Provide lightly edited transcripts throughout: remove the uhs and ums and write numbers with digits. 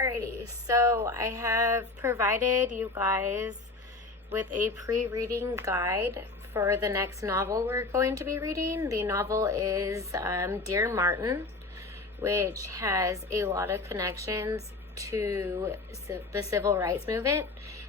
Alrighty, so I have provided you guys with a pre-reading guide for the next novel we're going to be reading. The novel is Dear Martin, which has a lot of connections to the civil rights movement.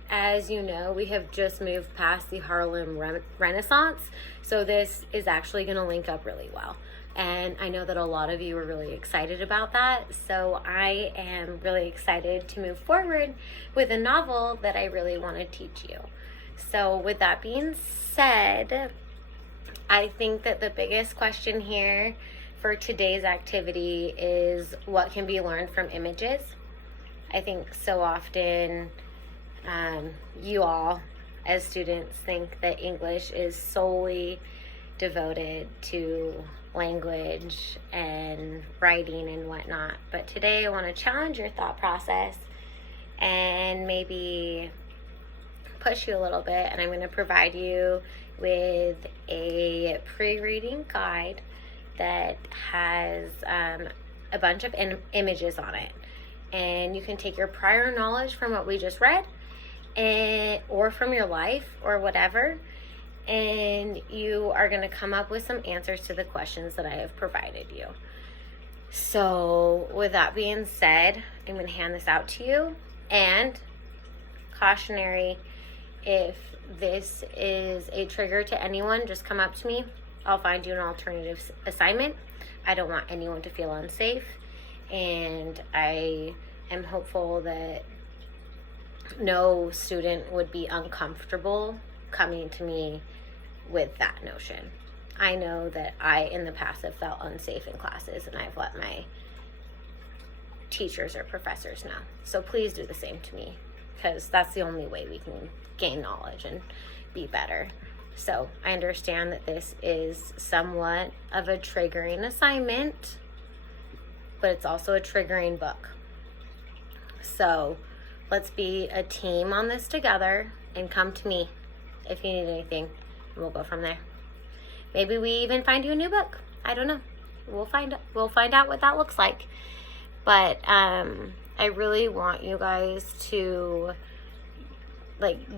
As you know, we have just moved past the Harlem Renaissance, so this is actually going to link up really well. And I know that a lot of you are really excited about that, so I am really excited to move forward with a novel that I really want to teach you. So with that being said, I think that the biggest question here for today's activity is what can be learned from images. I think so often you all as students think that English is solely devoted to language and writing and whatnot, but today I want to challenge your thought process and maybe push you a little bit, and I'm going to provide you with a pre-reading guide that has a bunch of images on it, and you can take your prior knowledge from what we just read or from your life or whatever, and you are going to come up with some answers to the questions that I have provided you. So with that being said, I'm going to hand this out to you, and cautionary, if this is a trigger to anyone, just come up to me. I'll find you an alternative assignment. I don't want anyone to feel unsafe, and I am hopeful that no student would be uncomfortable coming to me with that notion. I know that I, in the past, have felt unsafe in classes, and I've let my teachers or professors know. So please do the same to me, because that's the only way we can gain knowledge and be better. So I understand that this is somewhat of a triggering assignment, but it's also a triggering book. So let's be a team on this together, and come to me if you need anything, and we'll go from there. Maybe we even find you a new book. I don't know. We'll find out what that looks like. But I really want you guys to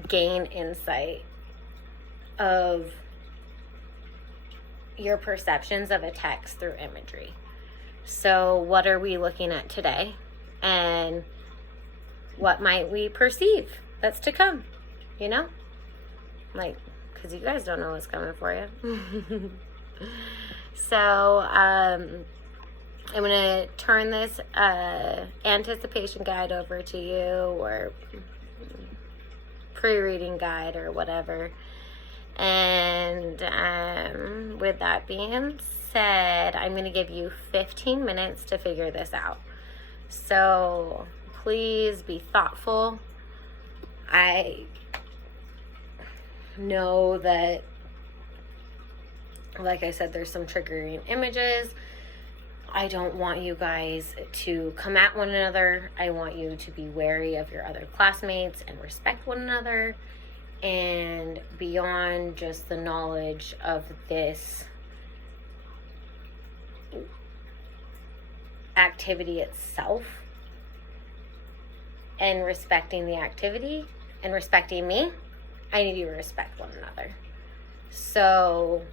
gain insight of your perceptions of a text through imagery. So what are we looking at today? And what might we perceive that's to come? You know? Because you guys don't know what's coming for you. So, I'm going to turn this anticipation guide over to you, or pre-reading guide, or whatever. And with that being said, I'm going to give you 15 minutes to figure this out. So please be thoughtful. I know that, like I said, there's some triggering images. I don't want you guys to come at one another. I want you to be wary of your other classmates and respect one another. And beyond just the knowledge of this activity itself, and respecting the activity and respecting me, I need you to respect one another. So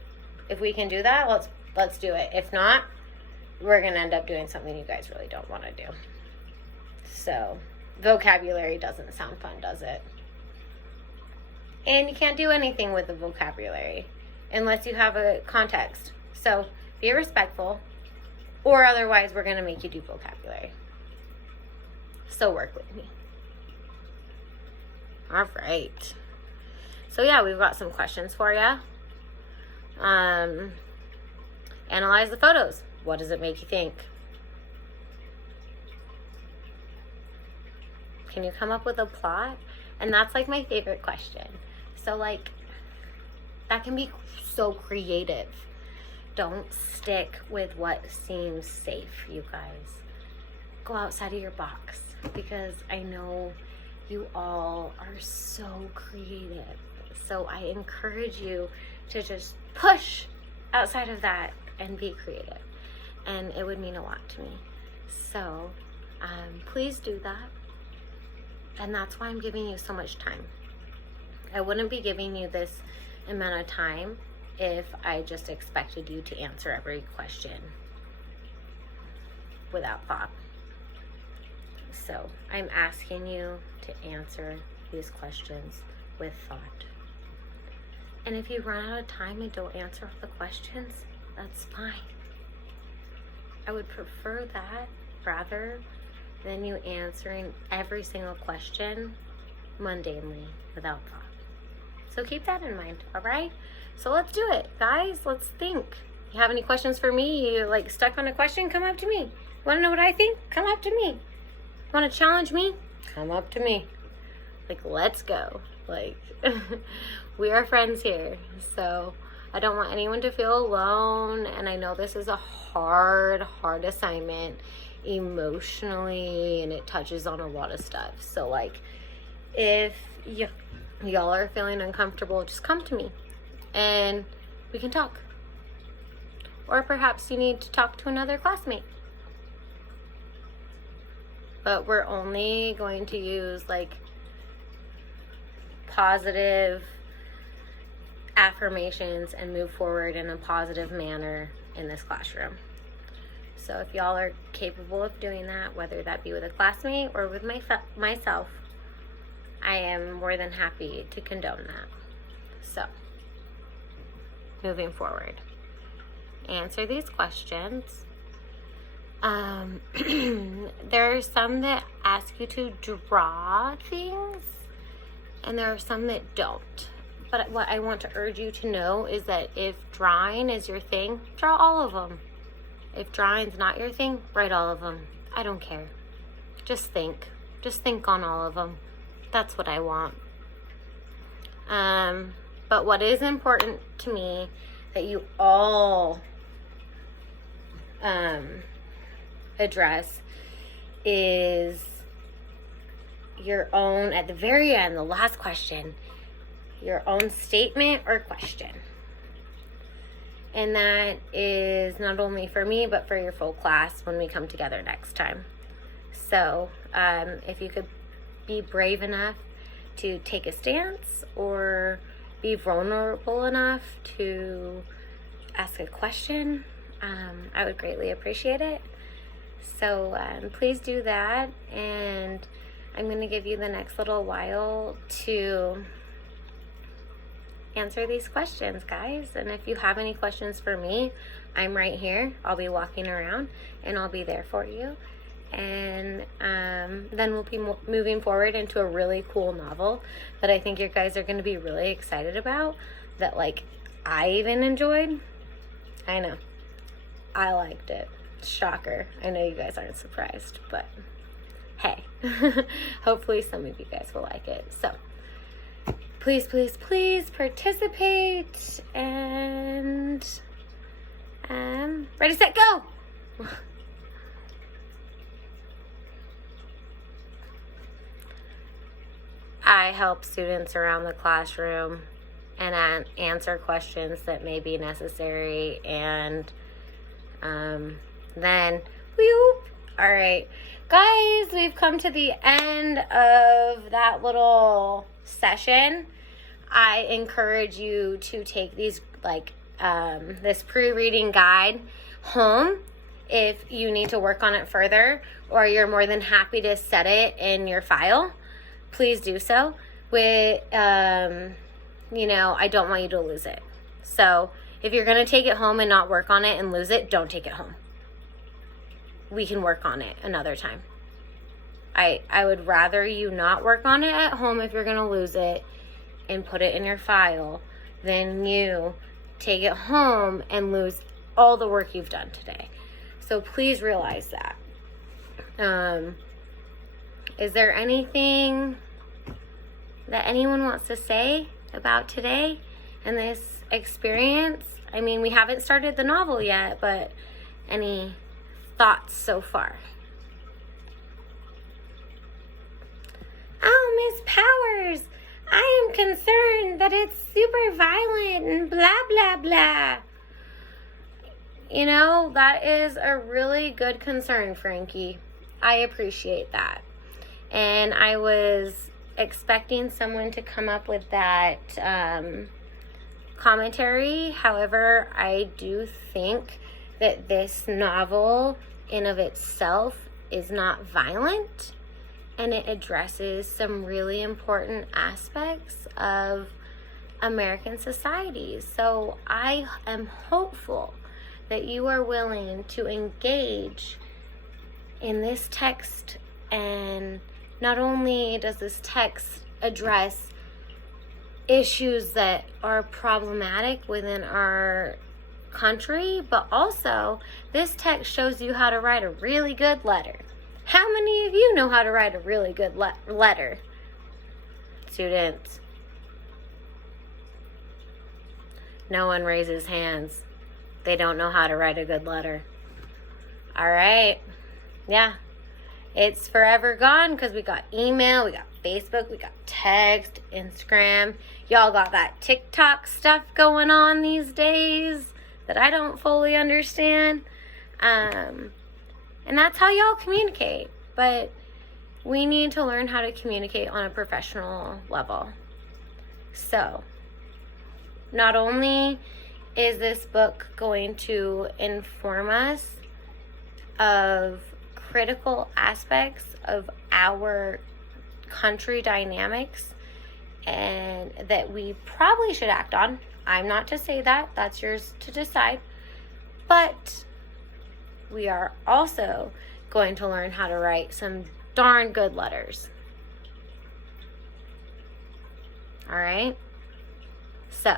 if we can do that, let's do it. If not, we're going to end up doing something you guys really don't want to do. So vocabulary doesn't sound fun, does it? And you can't do anything with the vocabulary unless you have a context. So be respectful, or otherwise we're going to make you do vocabulary. So work with me. All right. So yeah, we've got some questions for you. Analyze the photos. What does it make you think? Can you come up with a plot? And that's my favorite question. So that can be so creative. Don't stick with what seems safe, you guys. Go outside of your box, because I know you all are so creative. So I encourage you to just push outside of that and be creative. And it would mean a lot to me. So please do that. And that's why I'm giving you so much time. I wouldn't be giving you this amount of time if I just expected you to answer every question without thought. So I'm asking you to answer these questions with thought. And if you run out of time and don't answer all the questions, that's fine. I would prefer that rather than you answering every single question mundanely without thought. So keep that in mind, all right? So let's do it, guys. Let's think. You have any questions for me? You like stuck on a question? Come up to me. Want to know what I think? Come up to me. Want to challenge me? Come up to me. Like, let's go. Like, we are friends here. So I don't want anyone to feel alone. And I know this is a hard assignment emotionally, and it touches on a lot of stuff. So like, if y'all are feeling uncomfortable, just come to me and we can talk. Or perhaps you need to talk to another classmate. But we're only going to use like positive affirmations and move forward in a positive manner in this classroom. So if y'all are capable of doing that, whether that be with a classmate or with myself, I am more than happy to condone that. So, moving forward, answer these questions. There are some that ask you to draw things, and there are some that don't. But what I want to urge you to know is that if drawing is your thing, draw all of them. If drawing's not your thing, write all of them. I don't care. Just think. Just think on all of them. That's what I want. But what is important to me that you all address is your own, at the very end, the last question, your own statement or question. And that is not only for me, but for your full class when we come together next time. So if you could be brave enough to take a stance or be vulnerable enough to ask a question, I would greatly appreciate it. So please do that, and I'm going to give you the next little while to answer these questions, guys. And if you have any questions for me, I'm right here. I'll be walking around and I'll be there for you. And then we'll be moving forward into a really cool novel that I think you guys are going to be really excited about, that like I even enjoyed. I know I liked it. Shocker. I know you guys aren't surprised, but hey, hopefully some of you guys will like it. So please participate, and ready, set, go. I help students around the classroom and answer questions that may be necessary, and then whoop. All right, guys, we've come to the end of that little session. I encourage you to take these this pre-reading guide home if you need to work on it further, or you're more than happy to set it in your file. Please do so. With I don't want you to lose it. So if you're going to take it home and not work on it and lose it, don't take it home. We can work on it another time. I would rather you not work on it at home if you're going to lose it and put it in your file than you take it home and lose all the work you've done today. So please realize that. Is there anything that anyone wants to say about today and this experience? I mean, we haven't started the novel yet, but any thoughts so far? Oh, Miss Powers, I am concerned that it's super violent and blah, blah, blah. You know, that is a really good concern, Frankie. I appreciate that. And I was expecting someone to come up with that commentary. However, I do think that this novel in of itself is not violent, and it addresses some really important aspects of American society. So I am hopeful that you are willing to engage in this text. And not only does this text address issues that are problematic within our country, but also this text shows you how to write a really good letter. How many of you know how to write a really good letter? Students. No one raises hands. They don't know how to write a good letter. All right. Yeah. It's forever gone because we got email, we got Facebook, we got text, Instagram. Y'all got that TikTok stuff going on these days that I don't fully understand. And that's how y'all communicate. But we need to learn how to communicate on a professional level. So, not only is this book going to inform us of critical aspects of our country dynamics and that we probably should act on. I'm not to say that. That's yours to decide. But we are also going to learn how to write some darn good letters. All right? So,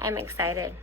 I'm excited.